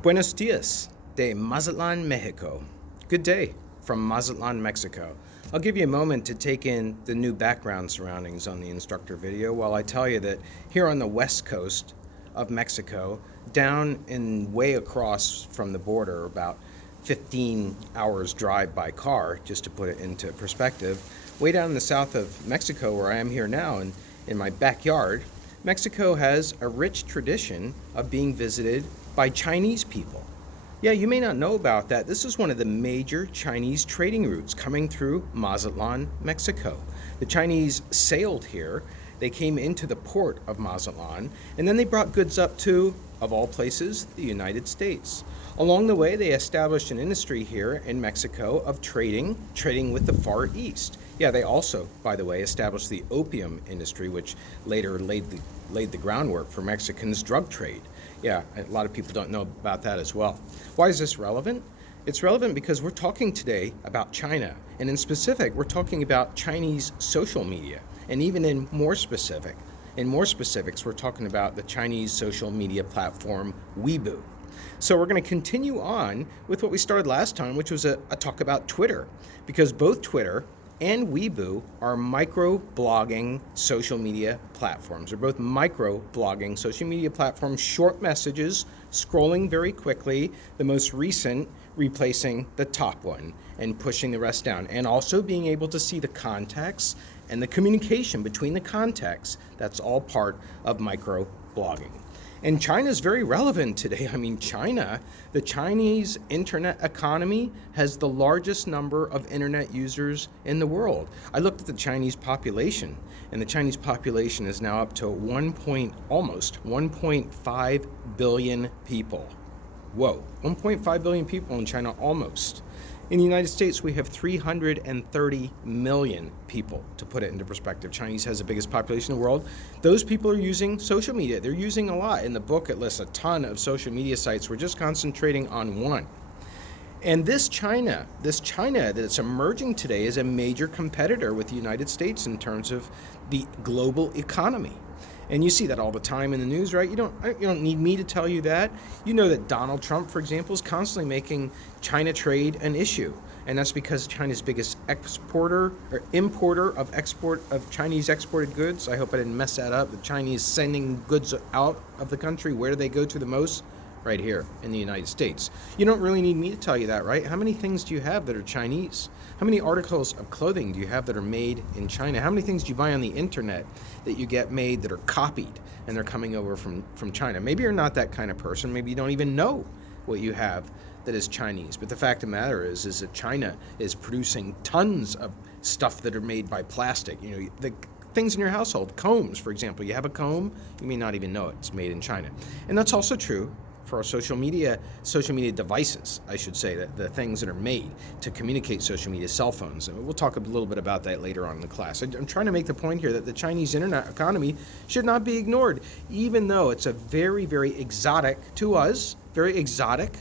Buenos dias de Mazatlan, Mexico. Good day from Mazatlan, Mexico. I'll give you a moment to take in the new background surroundings on the instructor video while I tell you that here on the west coast of Mexico, down and way across from the border, about 15 hours drive by car, just to put it into perspective, way down in the south of Mexico where I am here now and in my backyard, Mexico has a rich tradition of being visited by Chinese people. Yeah, you may not know about that. This is one of the major Chinese trading routes coming through Mazatlan, Mexico. The Chinese sailed here, they came into the port of Mazatlan, and then they brought goods up to, of all places, the United States. Along the way, they established an industry here in Mexico of trading with the Far East. Yeah, they also, by the way, established the opium industry, which later laid the groundwork for Mexicans' drug trade. Yeah, a lot of people don't know about that as well. Why is this relevant? It's relevant because we're talking today about China, and in specific, we're talking about Chinese social media, and even in more specifics, we're talking about the Chinese social media platform Weibo. So we're going to continue on with what we started last time, which was a talk about Twitter, because both Twitter and Weibo are micro-blogging social media platforms. They're both micro-blogging social media platforms, short messages, scrolling very quickly, the most recent replacing the top one and pushing the rest down, and also being able to see the context and the communication between the contexts. That's all part of micro-blogging. And China is very relevant today. I mean, China, the Chinese internet economy has the largest number of internet users in the world. I looked at the Chinese population, and the Chinese population is now up to almost 1.5 billion people. Whoa, 1.5 billion people in China, almost. In the United States, we have 330 million people, to put it into perspective. Chinese has the biggest population in the world. Those people are using social media. They're using a lot. In the book, it lists a ton of social media sites. We're just concentrating on one. And this China that's emerging today is a major competitor with the United States in terms of the global economy. And you see that all the time in the news, right? You don't need me to tell you that. You know that Donald Trump, for example, is constantly making China trade an issue. And that's because China's biggest importer of Chinese exported goods. I hope I didn't mess that up. The Chinese sending goods out of the country. Where do they go to the most? Right here in the United States. You don't really need me to tell you that, right? How many things do you have that are Chinese? How many articles of clothing do you have that are made in China? How many things do you buy on the internet that you get made that are copied and they're coming over from China? Maybe you're not that kind of person. Maybe you don't even know what you have that is Chinese. But the fact of the matter is that China is producing tons of stuff that are made by plastic. You know, the things in your household, combs, for example. You have a comb, you may not even know it's made in China. And that's also true for our social media devices, I should say, that the things that are made to communicate social media, cell phones. And we'll talk a little bit about that later on in the class. I'm trying to make the point here that the Chinese internet economy should not be ignored, even though it's a very, very exotic to us, very exotic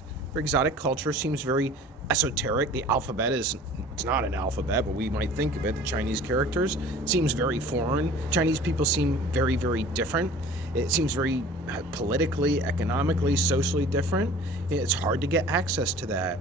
culture, seems very esoteric. The alphabet it's not an alphabet, but we might think of it. The Chinese characters seems very foreign. Chinese people seem very, very different. It seems very politically, economically, socially different. It's hard to get access to that.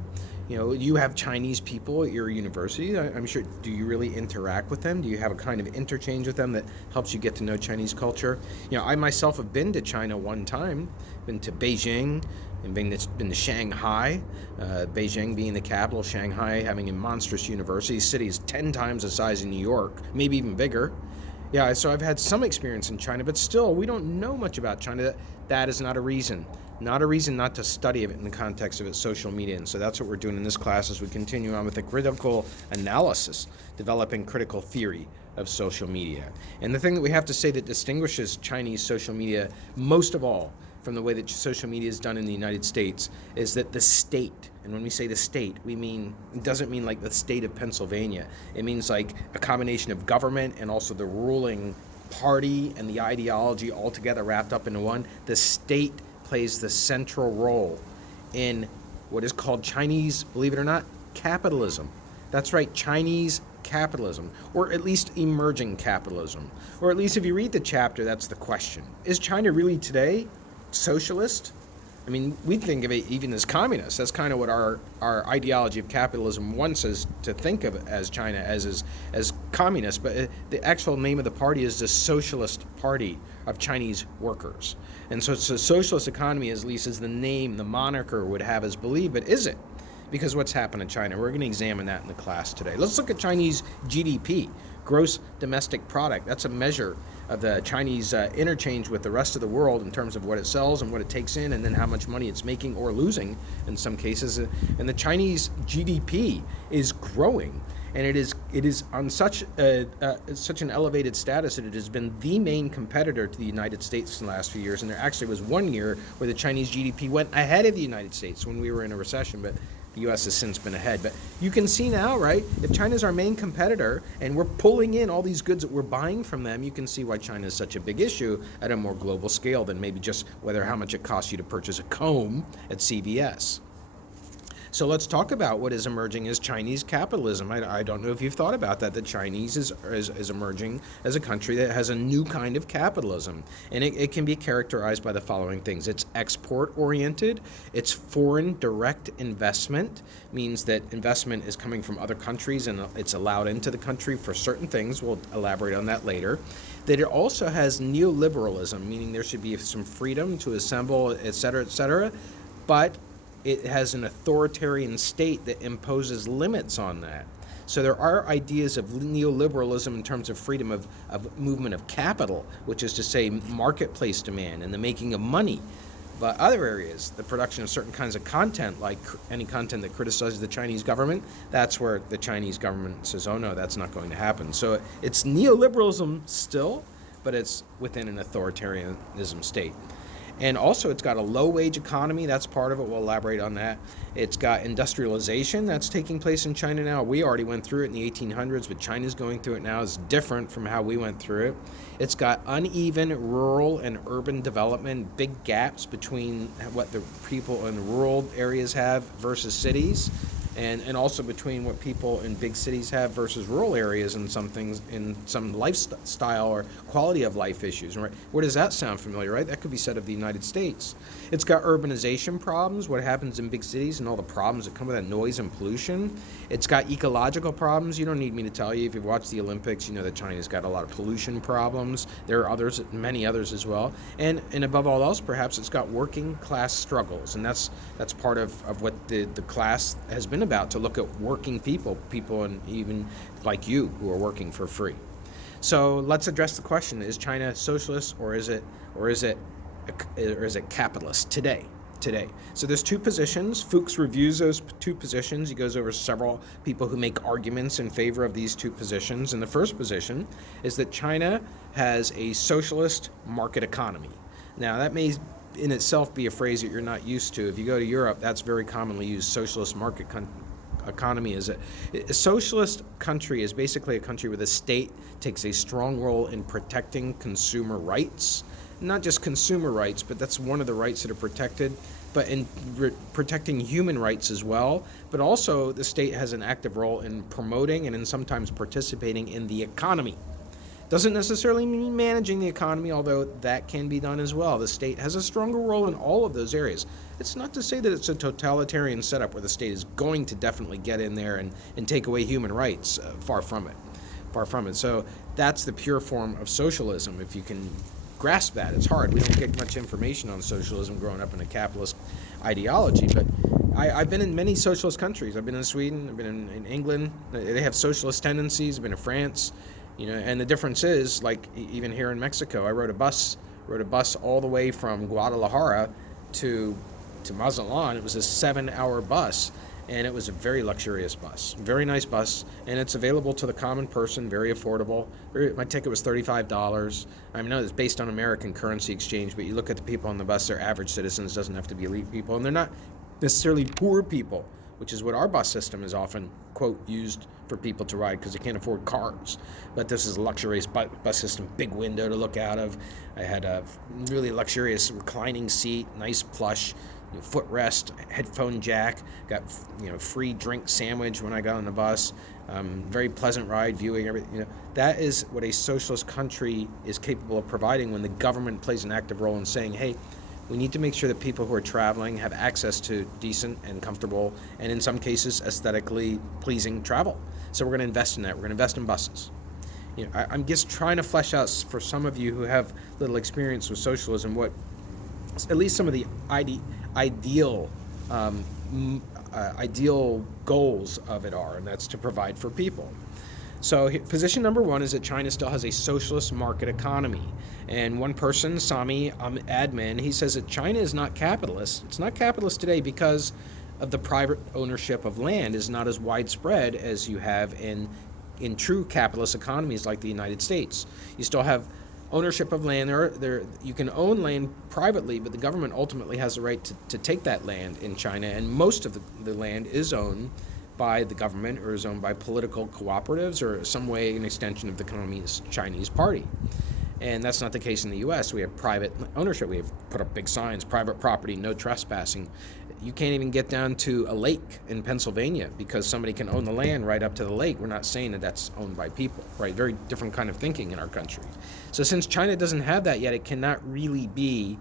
You know, you have Chinese people at your university. I'm sure, do you really interact with them? Do you have a kind of interchange with them that helps you get to know Chinese culture? You know, I myself have been to China one time, been to Beijing, and been to Shanghai, Beijing being the capital, Shanghai having a monstrous university. City is 10 times the size of New York, maybe even bigger. Yeah, so I've had some experience in China, but still, we don't know much about China. That is not a reason not to study it in the context of its social media. And so that's what we're doing in this class as we continue on with the critical analysis, developing critical theory of social media. And the thing that we have to say that distinguishes Chinese social media most of all from the way that social media is done in the United States is that the state, and when we say the state, it doesn't mean like the state of Pennsylvania. It means like a combination of government and also the ruling party and the ideology all together wrapped up into one. The state plays the central role in what is called Chinese, believe it or not, capitalism. That's right, Chinese capitalism, or at least emerging capitalism. Or at least if you read the chapter, that's the question. Is China really today socialist? I mean, we think of it even as communist. That's kind of what our ideology of capitalism wants us to think of as China as communist. But the actual name of the party is the Socialist Party of Chinese Workers. And so it's a socialist economy, at least as the name, the moniker would have us believe. But is it? Because what's happened in China? We're going to examine that in the class today. Let's look at Chinese GDP, gross domestic product. That's a measure of the Chinese interchange with the rest of the world in terms of what it sells and what it takes in, and then how much money it's making or losing in some cases. And the Chinese GDP is growing, and it is on such an elevated status that it has been the main competitor to the United States in the last few years. And there actually was one year where the Chinese GDP went ahead of the United States when we were in a recession, but the U.S. has since been ahead. But you can see now, right, if China's our main competitor and we're pulling in all these goods that we're buying from them, you can see why China is such a big issue at a more global scale than maybe just how much it costs you to purchase a comb at CVS. So let's talk about what is emerging as Chinese capitalism. I don't know if you've thought about that. The Chinese is emerging as a country that has a new kind of capitalism. And it can be characterized by the following things. It's export-oriented. It's foreign direct investment, means that investment is coming from other countries and it's allowed into the country for certain things. We'll elaborate on that later. That it also has neoliberalism, meaning there should be some freedom to assemble, et cetera, but it has an authoritarian state that imposes limits on that. So there are ideas of neoliberalism in terms of freedom of movement of capital, which is to say marketplace demand and the making of money. But other areas, the production of certain kinds of content, like any content that criticizes the Chinese government, that's where the Chinese government says, oh no, that's not going to happen. So it's neoliberalism still, but it's within an authoritarianism state. And also it's got a low-wage economy. That's part of it. We'll elaborate on that. It's got industrialization that's taking place in China now. We already went through it in the 1800s, but China's going through it now. It's different from how we went through it. It's got uneven rural and urban development, big gaps between what the people in rural areas have versus cities. And also between what people in big cities have versus rural areas and some things, in some lifestyle or quality of life issues. Right? Where does that sound familiar, right? That could be said of the United States. It's got urbanization problems, what happens in big cities and all the problems that come with that, noise and pollution. It's got ecological problems. You don't need me to tell you. If you've watched the Olympics, you know that China's got a lot of pollution problems. There are others, many others as well. And above all else, perhaps it's got working class struggles. And that's part of what the class has been about, to look at working people and even like you who are working for free. So let's address the question: is China socialist or is it capitalist today? So there's two positions. Fuchs reviews those two positions. He goes over several people who make arguments in favor of these two positions. And the first position is that China has a socialist market economy. Now that may in itself be a phrase that you're not used to. If you go to Europe, that's very commonly used. Socialist market economy is a socialist country is basically a country where the state takes a strong role in protecting consumer rights. Not just consumer rights, but that's one of the rights that are protected, but in protecting human rights as well. But also the state has an active role in promoting and in sometimes participating in the economy. Doesn't necessarily mean managing the economy, although that can be done as well. The state has a stronger role in all of those areas. It's not to say that it's a totalitarian setup where the state is going to definitely get in there and take away human rights. Far from it. So that's the pure form of socialism. If you can grasp that, it's hard. We don't get much information on socialism growing up in a capitalist ideology, but I've been in many socialist countries. I've been in Sweden, I've been in England. They have socialist tendencies. I've been in France. And the difference is, like even here in Mexico, I rode a bus all the way from Guadalajara to Mazatlan. It was a 7-hour bus, and it was a very luxurious bus, very nice bus, and it's available to the common person, very affordable. My ticket was $35. I know it's based on American currency exchange, but you look at the people on the bus, they're average citizens, doesn't have to be elite people, and they're not necessarily poor people, which is what our bus system is often, quote, used for people to ride because they can't afford cars. But this is a luxurious bus system, big window to look out of. I had a really luxurious reclining seat, nice plush, footrest, headphone jack, got free drink sandwich when I got on the bus. Very pleasant ride, viewing everything. That is what a socialist country is capable of providing when the government plays an active role in saying, hey, We need to make sure that people who are traveling have access to decent and comfortable, and in some cases, aesthetically pleasing travel. So we're going to invest in that. We're going to invest in buses. I'm just trying to flesh out for some of you who have little experience with socialism what at least some of the ideal goals of it are, and that's to provide for people. So position number one is that China still has a socialist market economy. And one person, Sami Admin, he says that China is not capitalist. It's not capitalist today because of the private ownership of land is not as widespread as you have in true capitalist economies like the United States. You still have ownership of land. You can own land privately, but the government ultimately has the right to take that land in China, and most of the land is owned by the government or is owned by political cooperatives or some way an extension of the Communist Chinese Party. And that's not the case in the U.S. We have private ownership. We have put up big signs, private property, no trespassing. You can't even get down to a lake in Pennsylvania because somebody can own the land right up to the lake. We're not saying that that's owned by people, right? Very different kind of thinking in our country. So since China doesn't have that yet, it cannot really be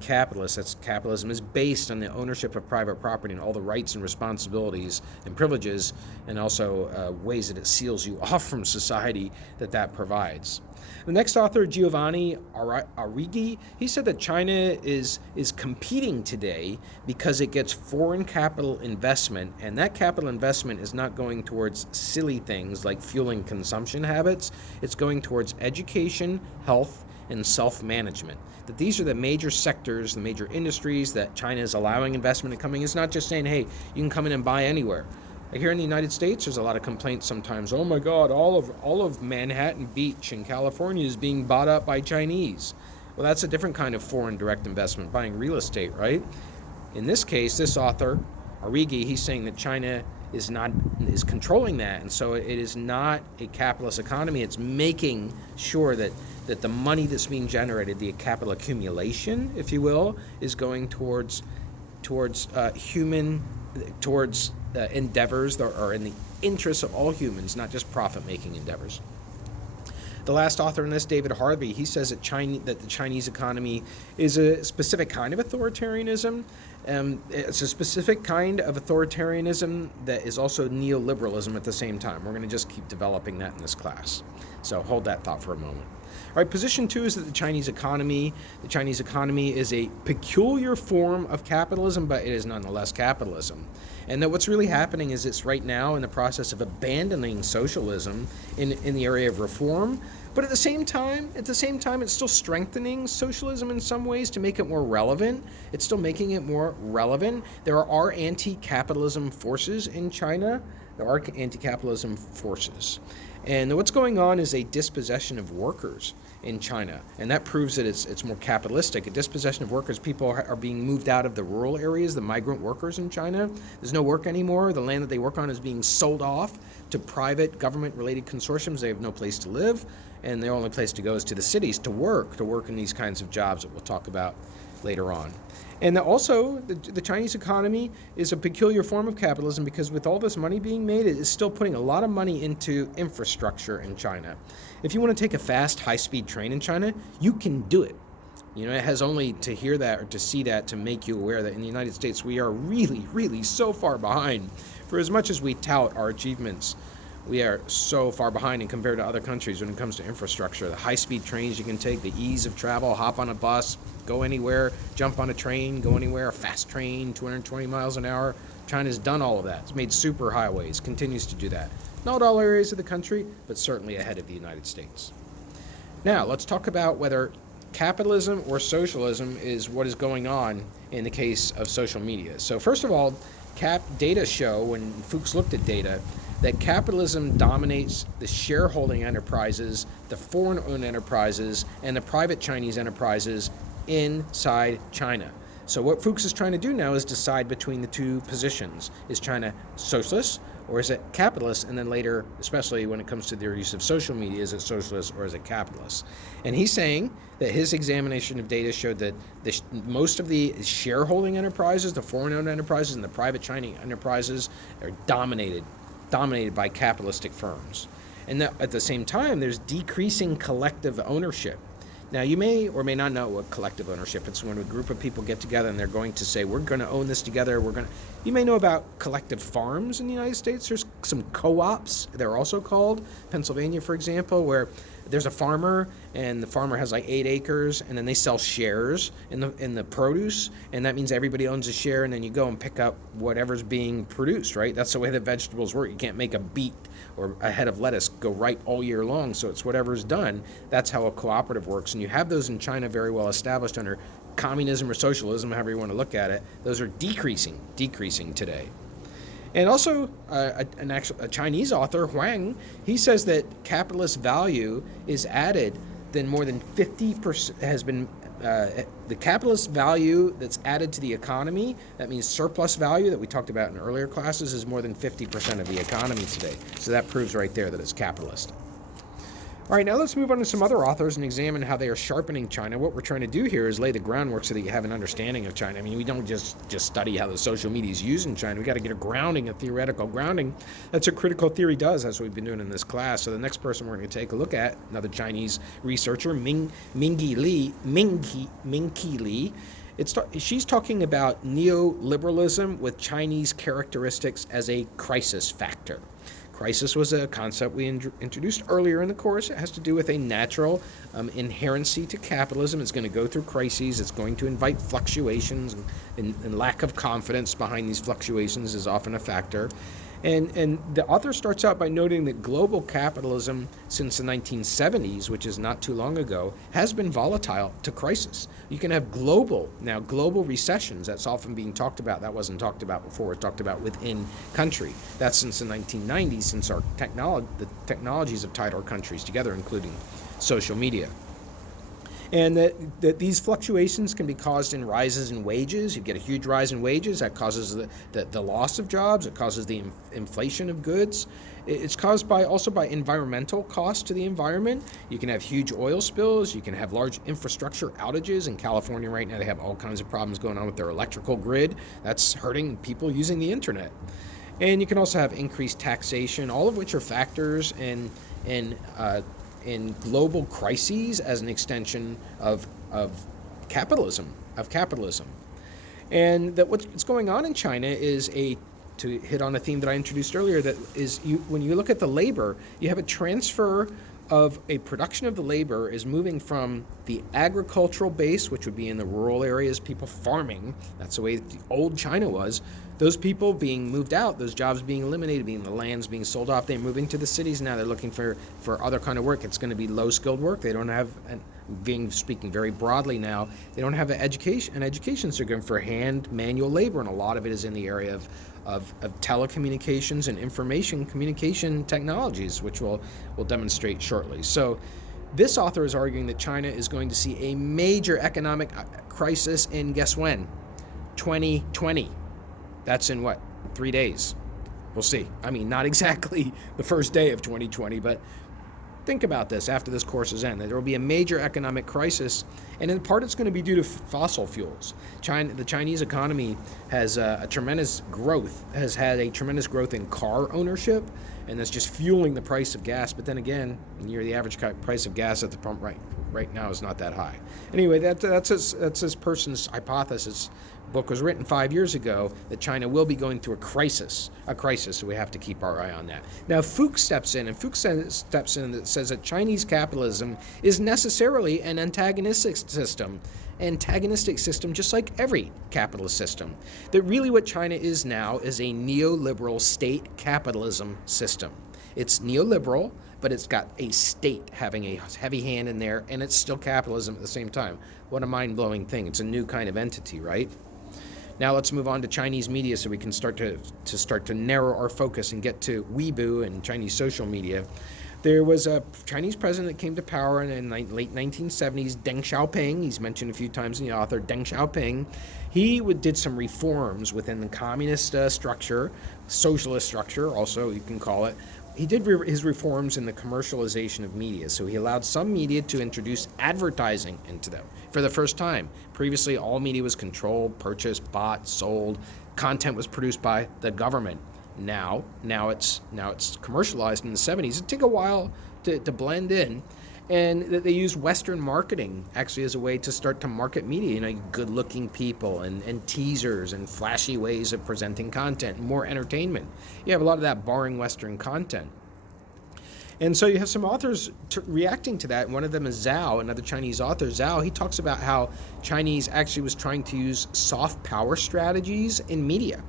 capitalist. That's capitalism is based on the ownership of private property and all the rights and responsibilities and privileges, and also ways that it seals you off from society that provides. The next author, Giovanni Arrighi, he said that China is competing today because it gets foreign capital investment, and that capital investment is not going towards silly things like fueling consumption habits. It's going towards education, health, and self-management. That these are the major sectors, the major industries that China is allowing investment in coming. It's not just saying, hey, you can come in and buy anywhere. Here in the United States, there's a lot of complaints sometimes. Oh my God, all of Manhattan Beach in California is being bought up by Chinese. Well, that's a different kind of foreign direct investment, buying real estate, right? In this case, this author, Arrighi, he's saying that China is controlling that, and so it is not a capitalist economy. It's making sure that the money that's being generated, the capital accumulation, if you will, is going towards endeavors that are in the interests of all humans, not just profit-making endeavors. The last author in this, David Harvey, he says that the Chinese economy is a specific kind of authoritarianism. It's a specific kind of authoritarianism that is also neoliberalism at the same time. We're going to just keep developing that in this class. So hold that thought for a moment. All right, position two is that the Chinese economy is a peculiar form of capitalism, but it is nonetheless capitalism. And that what's really happening is it's right now in the process of abandoning socialism in the area of reform, but at the same time, it's still strengthening socialism in some ways to make it more relevant. It's still making it more relevant. There are anti-capitalism forces in China. There are anti-capitalism forces. And what's going on is a dispossession of workers in China, and that proves that it's more capitalistic. A dispossession of workers, people are being moved out of the rural areas, the migrant workers in China. There's no work anymore. The land that they work on is being sold off to private government-related consortiums. They have no place to live, and their only place to go is to the cities to work in these kinds of jobs that we'll talk about later on. And also, the Chinese economy is a peculiar form of capitalism because with all this money being made, it is still putting a lot of money into infrastructure in China. If you want to take a fast, high-speed train in China, you can do it. It has only to hear that or to see that to make you aware that in the United States, we are really, really so far behind. For as much as we tout our achievements, we are so far behind and compared to other countries when it comes to infrastructure. The high-speed trains you can take, the ease of travel, hop on a bus, go anywhere, jump on a train, go anywhere, a fast train, 220 miles an hour. China's done all of that. It's made super highways, continues to do that. Not all areas of the country, but certainly ahead of the United States. Now, let's talk about whether capitalism or socialism is what is going on in the case of social media. So first of all, data show, when Fuchs looked at data, that capitalism dominates the shareholding enterprises, the foreign-owned enterprises, and the private Chinese enterprises inside China. So what Fuchs is trying to do now is decide between the two positions. Is China socialist or is it capitalist? And then later, especially when it comes to their use of social media, is it socialist or is it capitalist? And he's saying that his examination of data showed that most of the shareholding enterprises, the foreign-owned enterprises, and the private Chinese enterprises are dominated by capitalistic firms. And that at the same time, there's decreasing collective ownership. Now, you may or may not know what collective ownership. It's when a group of people get together and they're going to say, we're going to own this together. You may know about collective farms in the United States. There's some co-ops, they're also called. Pennsylvania, for example, where there's a farmer and the farmer has like 8 acres, and then they sell shares in the produce, and that means everybody owns a share, and then you go and pick up whatever's being produced, right? That's the way the vegetables work. You can't make a beet or a head of lettuce go right all year long, so it's whatever's done. That's how a cooperative works, and you have those in China very well established under communism or socialism, however you want to look at it. Those are decreasing today. And also, a Chinese author, Huang, he says that capitalist value is added, then more than 50% has been, the capitalist value that's added to the economy, that means surplus value that we talked about in earlier classes, is more than 50% of the economy today. So that proves right there that it's capitalist. All right, now let's move on to some other authors and examine how they are sharpening China. What we're trying to do here is lay the groundwork so that you have an understanding of China. I mean, we don't just study how the social media is used in China. We got to get a grounding, a theoretical grounding. That's what critical theory does, as we've been doing in this class. So the next person we're going to take a look at, another Chinese researcher, Mingqi Li. She's talking about neoliberalism with Chinese characteristics as a crisis factor. Crisis was a concept we introduced earlier in the course. It has to do with a natural inherency to capitalism. It's going to go through crises. It's going to invite fluctuations, and lack of confidence behind these fluctuations is often a factor. And the author starts out by noting that global capitalism since the 1970s, which is not too long ago, has been volatile to crisis. You can have global recessions. That's often being talked about. That wasn't talked about before. It's talked about within country. That's since the 1990s, since the technologies have tied our countries together, including social media. And that these fluctuations can be caused in rises in wages. You get a huge rise in wages. That causes the loss of jobs. It causes the inflation of goods. It's caused also by environmental costs to the environment. You can have huge oil spills. You can have large infrastructure outages. In California right now, they have all kinds of problems going on with their electrical grid. That's hurting people using the internet. And you can also have increased taxation, all of which are factors in global crises as an extension of capitalism. And that what's going on in China is to hit on a theme that I introduced earlier, that is, when you look at the labor, you have a transfer of a production of the labor is moving from the agricultural base, which would be in the rural areas, people farming. That's the way the old China was. Those people being moved out, those jobs being eliminated, the lands being sold off, they're moving to the cities now. They're looking for other kind of work. It's going to be low-skilled work. They don't have, speaking very broadly now, they don't have an education, so they're going for manual labor, and a lot of it is in the area of telecommunications and information communication technologies, which we'll demonstrate shortly. So this author is arguing that China is going to see a major economic crisis in, guess when? 2020. That's in 3 days? We'll see. I mean, not exactly the first day of 2020, but think about this after this course is ended. There will be a major economic crisis, and in part it's going to be due to fossil fuels. The Chinese economy has had a tremendous growth in car ownership, and that's just fueling the price of gas. But then again, the average price of gas at the pump right now is not that high. Anyway, that's this person's hypothesis. Book was written 5 years ago that China will be going through a crisis, so we have to keep our eye on that. Now, Fuchs steps in that says that Chinese capitalism is necessarily an antagonistic system just like every capitalist system. That really what China is now is a neoliberal state capitalism system. It's neoliberal, but it's got a state having a heavy hand in there, and it's still capitalism at the same time. What a mind-blowing thing. It's a new kind of entity, right? Now let's move on to Chinese media so we can start to narrow our focus and get to Weibo and Chinese social media. There was a Chinese president that came to power in the late 1970s, Deng Xiaoping. He's mentioned a few times in the author, Deng Xiaoping. He did some reforms within the communist structure, socialist structure, also you can call it. He did his reforms in the commercialization of media. So he allowed some media to introduce advertising into them for the first time. Previously, all media was controlled, purchased, bought, sold. Content was produced by the government. Now it's commercialized in the 70s. It took a while to blend in. and that they used Western marketing actually as a way to start to market media, good-looking people and teasers and flashy ways of presenting content, more entertainment. You have a lot of that boring Western content. And so you have some authors reacting to that. One of them is Zhao, another Chinese author. Zhao, he talks about how Chinese actually was trying to use soft power strategies in media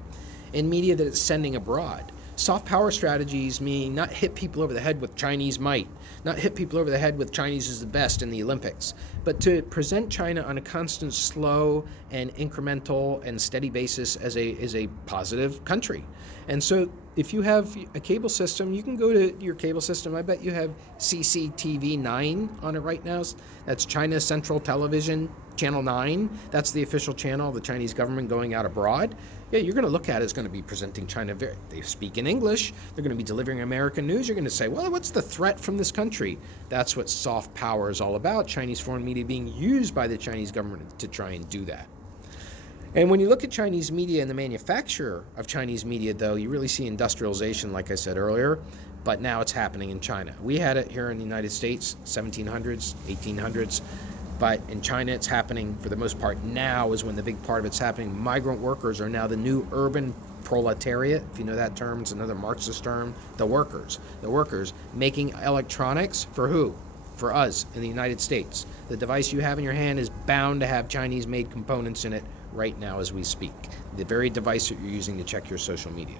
that it's sending abroad. Soft power strategies mean not hit people over the head with Chinese might, not hit people over the head with Chinese is the best in the Olympics, but to present China on a constant, slow and incremental and steady basis as a positive country. And so if you have a cable system, you can go to your cable system. I bet you have CCTV 9 on it right now. That's China Central Television, Channel 9. That's the official channel of the Chinese government going out abroad. Yeah, you're going to look at it as going to be presenting China. They speak in English. They're going to be delivering American news. You're going to say, well, what's the threat from this country? That's what soft power is all about. Chinese foreign media being used by the Chinese government to try and do that. And when you look at Chinese media and the manufacture of Chinese media, though, you really see industrialization, like I said earlier, but now it's happening in China. We had it here in the United States, 1700s, 1800s, but in China it's happening for the most part now is when the big part of it's happening. Migrant workers are now the new urban proletariat, if you know that term. It's another Marxist term. The workers making electronics for who? For us in the United States. The device you have in your hand is bound to have Chinese-made components in it right now as we speak. The very device that you're using to check your social media.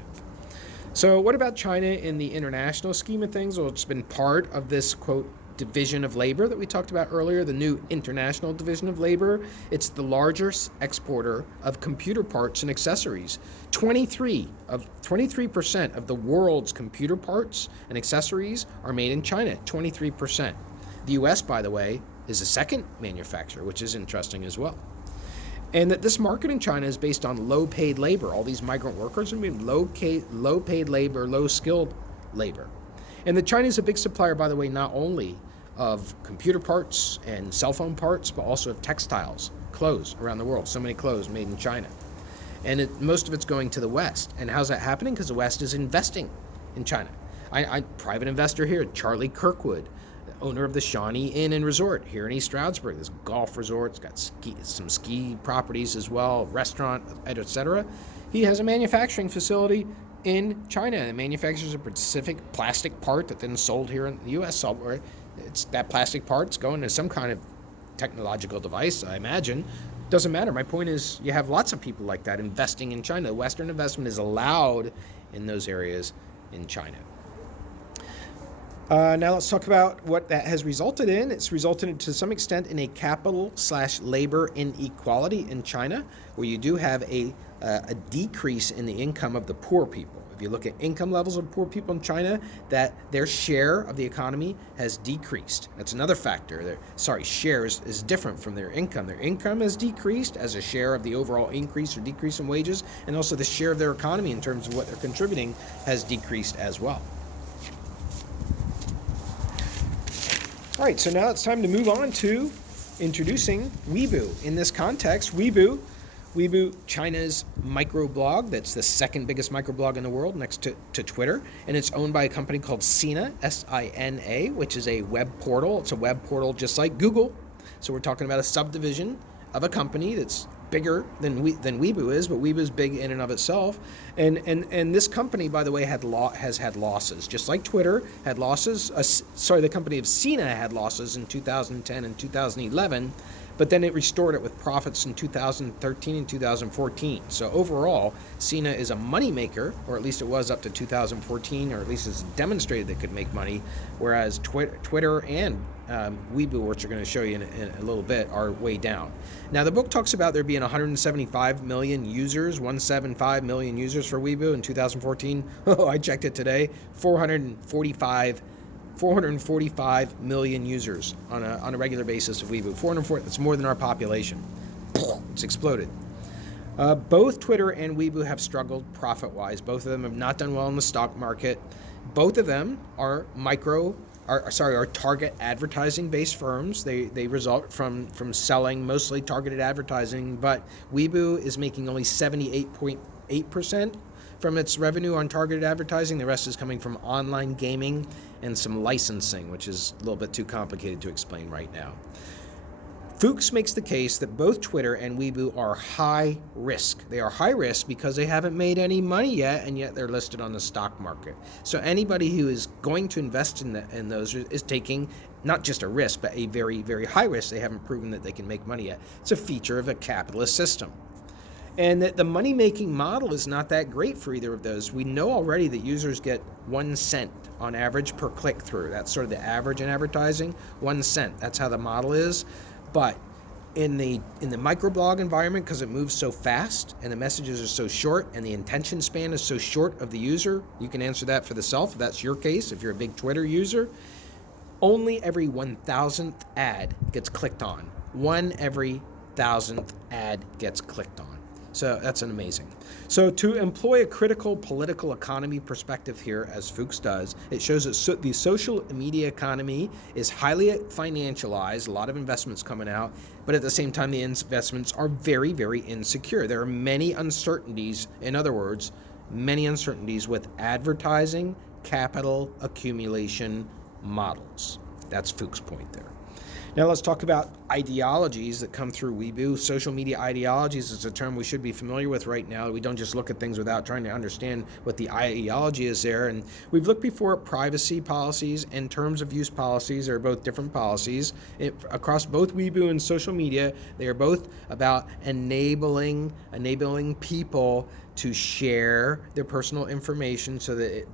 So what about China in the international scheme of things? Well, it's been part of this, quote, division of labor that we talked about earlier, the new international division of labor. It's the largest exporter of computer parts and accessories. 23% of the world's computer parts and accessories are made in China, 23%. The US, by the way, is the second manufacturer, which is interesting as well. And that this market in China is based on low-paid labor. All these migrant workers are being low-paid labor, low-skilled labor. And that China is a big supplier, by the way, not only of computer parts and cell phone parts, but also of textiles, clothes around the world. So many clothes made in China. And most of it's going to the West. And how's that happening? Because the West is investing in China. Private investor here, Charlie Kirkwood, owner of the Shawnee Inn and Resort here in East Stroudsburg. This golf resort, it's got some ski properties as well, restaurant, etc. He has a manufacturing facility in China and manufactures a specific plastic part that then sold here in the U.S. It's that plastic part. It's going to some kind of technological device, I imagine. Doesn't matter. My point is you have lots of people like that investing in China. Western investment is allowed in those areas in China. Now let's talk about what that has resulted in. It's resulted to some extent in a capital/labor inequality in China, where you do have a decrease in the income of the poor people. If you look at income levels of poor people in China, that their share of the economy has decreased. That's another factor. Shares is different from their income. Their income has decreased as a share of the overall increase or decrease in wages, and also the share of their economy in terms of what they're contributing has decreased as well. All right, so now it's time to move on to introducing Weibo. In this context, Weibo, China's microblog, that's the second biggest microblog in the world next to Twitter, and it's owned by a company called Sina, S-I-N-A, which is a web portal. It's a web portal just like Google. So we're talking about a subdivision of a company that's bigger than Weibo is, but Weibo is big in and of itself. And this company, by the way, has had losses, just like Twitter had losses. The company of Sina had losses in 2010 and 2011, but then it restored it with profits in 2013 and 2014. So overall, Sina is a moneymaker, or at least it was up to 2014, or at least it's demonstrated it could make money, whereas Twitter and Weibo, which we're going to show you in a little bit, are way down. Now, the book talks about there being 175 million users, 175 million users for Weibo in 2014. Oh, I checked it today, 445 million users on a regular basis of Weibo. 440, that's more than our population. It's exploded. Both Twitter and Weibo have struggled profit-wise. Both of them have not done well in the stock market. Both of them are target advertising-based firms. They result from selling mostly targeted advertising, but Weibo is making only 78.8% from its revenue on targeted advertising. The rest is coming from online gaming and some licensing, which is a little bit too complicated to explain right now. Fuchs makes the case that both Twitter and Weibo are high risk. They are high risk because they haven't made any money yet, and yet they're listed on the stock market. So anybody who is going to invest in those is taking not just a risk, but a very, very high risk. They haven't proven that they can make money yet. It's a feature of a capitalist system. And that the money-making model is not that great for either of those. We know already that users get 1 cent on average per click-through. That's sort of the average in advertising, 1 cent. That's how the model is. But in the microblog environment, because it moves so fast and the messages are so short and the attention span is so short of the user, you can answer that for the self if that's your case, if you're a big Twitter user, only every 1,000th ad gets clicked on. 1 every 1,000th ad gets clicked on. So that's an amazing. So to employ a critical political economy perspective here, as Fuchs does, it shows that the social media economy is highly financialized, a lot of investments coming out, but at the same time the investments are very, very insecure. There are many uncertainties, in other words, many uncertainties with advertising, capital accumulation models. That's Fuchs' point there. Now let's talk about ideologies that come through Weibo. Social media ideologies is a term we should be familiar with right now. We don't just look at things without trying to understand what the ideology is there. And we've looked before at privacy policies and terms of use policies. They're both different policies. Across both Weibo and social media, they are both about enabling people to share their personal information so that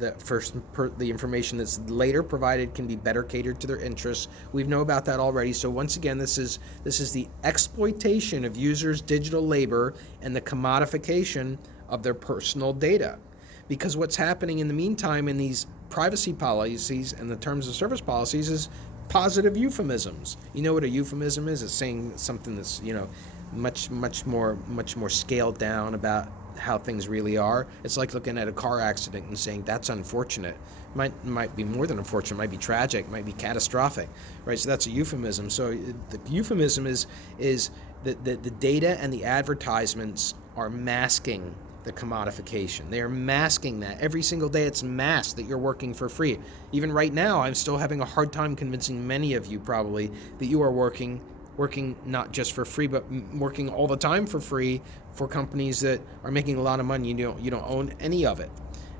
the information that's later provided can be better catered to their interests. We know about that already. So once again, this is the exploitation of users' digital labor and the commodification of their personal data. Because what's happening in the meantime in these privacy policies and the terms of service policies is positive euphemisms. You know what a euphemism is? It's saying something that's, much more scaled down about how things really are. It's like looking at a car accident and saying that's unfortunate. Might be more than unfortunate, might be tragic, might be catastrophic, right? So that's a euphemism. So the euphemism is that the data and the advertisements are masking the commodification. They are masking that. Every single day it's masked that you're working for free. Even right now, I'm still having a hard time convincing many of you probably that you are working not just for free, but working all the time for free for companies that are making a lot of money. You don't own any of it,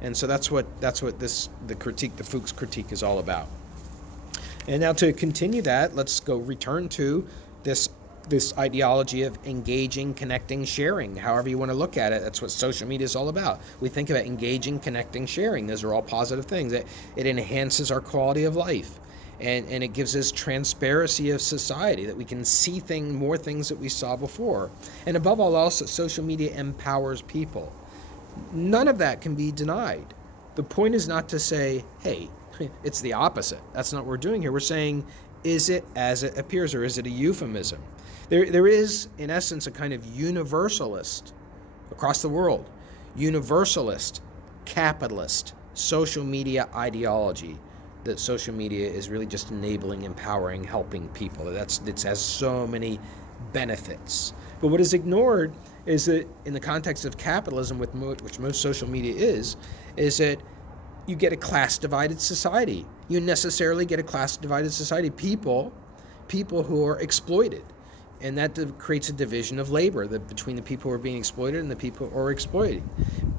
and so that's what the Fuchs critique is all about. And now to continue that, let's return to this ideology of engaging, connecting, sharing. However you want to look at it, that's what social media is all about. We think about engaging, connecting, sharing. Those are all positive things. It enhances our quality of life. And it gives us transparency of society, that we can see more things that we saw before. And above all else, that social media empowers people. None of that can be denied. The point is not to say, hey, it's the opposite. That's not what we're doing here. We're saying, is it as it appears, or is it a euphemism? There is, in essence, a kind of universalist across the world, universalist, capitalist, social media ideology. That social media is really just enabling, empowering, helping people. It has so many benefits. But what is ignored is that in the context of capitalism, which most social media is that you get a class-divided society. You necessarily get a class-divided society. People who are exploited. And that creates a division of labor between the people who are being exploited and the people who are exploiting,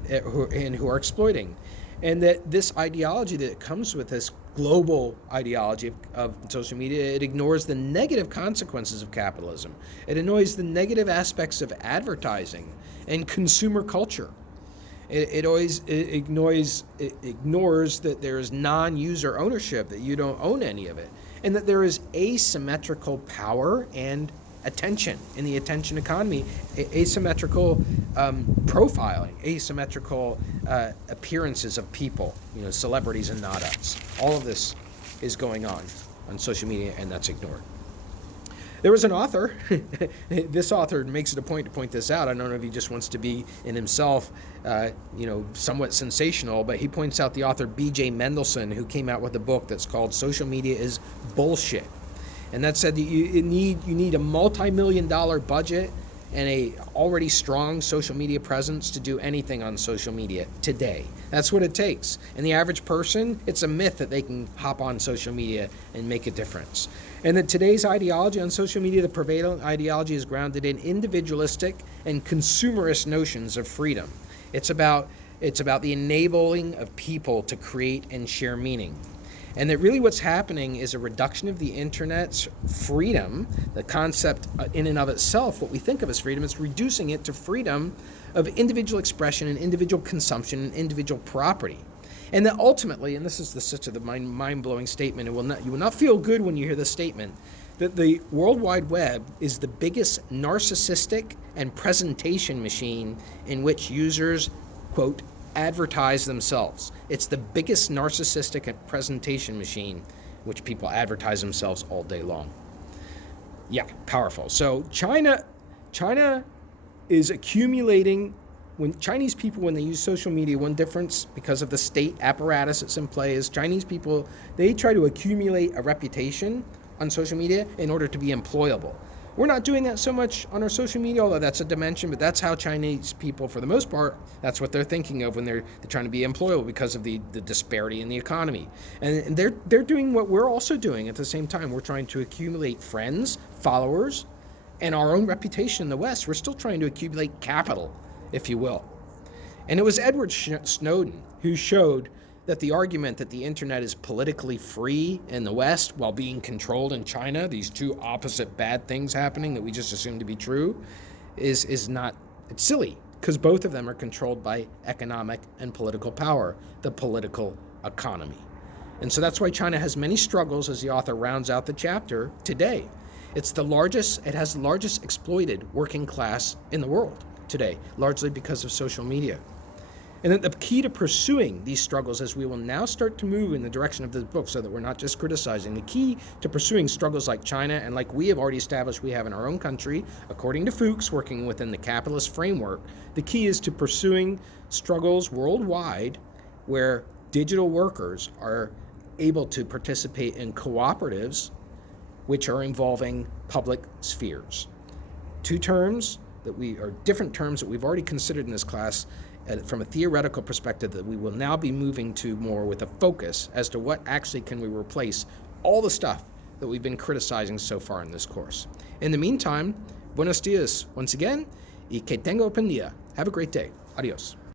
who are exploiting. And that this ideology that comes with this global ideology of social media, it ignores the negative consequences of capitalism. It ignores the negative aspects of advertising and consumer culture. It ignores that there is non-user ownership, that you don't own any of it, and that there is asymmetrical power and attention in the attention economy, asymmetrical profiling, asymmetrical appearances of people, celebrities and not us. All of this is going on social media, and that's ignored. There was an author, this author makes it a point to point this out. I don't know if he just wants to be in himself, somewhat sensational, but he points out the author B.J. Mendelsohn, who came out with a book that's called Social Media is Bullshit. And that said that you need a multi-million-dollar budget and a already strong social media presence to do anything on social media today. That's what it takes. And the average person, it's a myth that they can hop on social media and make a difference. And that today's ideology on social media, the prevailing ideology, is grounded in individualistic and consumerist notions of freedom. It's about the enabling of people to create and share meaning. And that really what's happening is a reduction of the internet's freedom, the concept in and of itself, what we think of as freedom, is reducing it to freedom of individual expression and individual consumption and individual property. And that ultimately, and this is such a mind-blowing statement, you will not feel good when you hear this statement, that the World Wide Web is the biggest narcissistic and presentation machine in which users, quote, advertise themselves. It's the biggest narcissistic presentation machine which people advertise themselves all day long. Yeah, powerful. So China is accumulating, when Chinese people, when they use social media, one difference because of the state apparatus that's in play is Chinese people, they try to accumulate a reputation on social media in order to be employable. We're not doing that so much on our social media, although that's a dimension, but that's how Chinese people, for the most part, that's what they're thinking of when they're trying to be employable because of the disparity in the economy. And they're doing what we're also doing at the same time. We're trying to accumulate friends, followers, and our own reputation in the West. We're still trying to accumulate capital, if you will. And it was Edward Snowden who showed that the argument that the internet is politically free in the West while being controlled in China, these two opposite bad things happening that we just assume to be true, is not, it's silly, because both of them are controlled by economic and political power, the political economy. And so that's why China has many struggles, as the author rounds out the chapter today. It has the largest exploited working class in the world today, largely because of social media. And then the key to pursuing these struggles, as we will now start to move in the direction of this book so that we're not just criticizing, the key to pursuing struggles like China and like we have already established we have in our own country, according to Fuchs, working within the capitalist framework, the key is to pursuing struggles worldwide where digital workers are able to participate in cooperatives which are involving public spheres. Different terms that we've already considered in this class from a theoretical perspective that we will now be moving to more with a focus as to what actually can we replace all the stuff that we've been criticizing so far in this course. In the meantime, buenos dias once again, y que tenga buen día. Have a great day. Adios.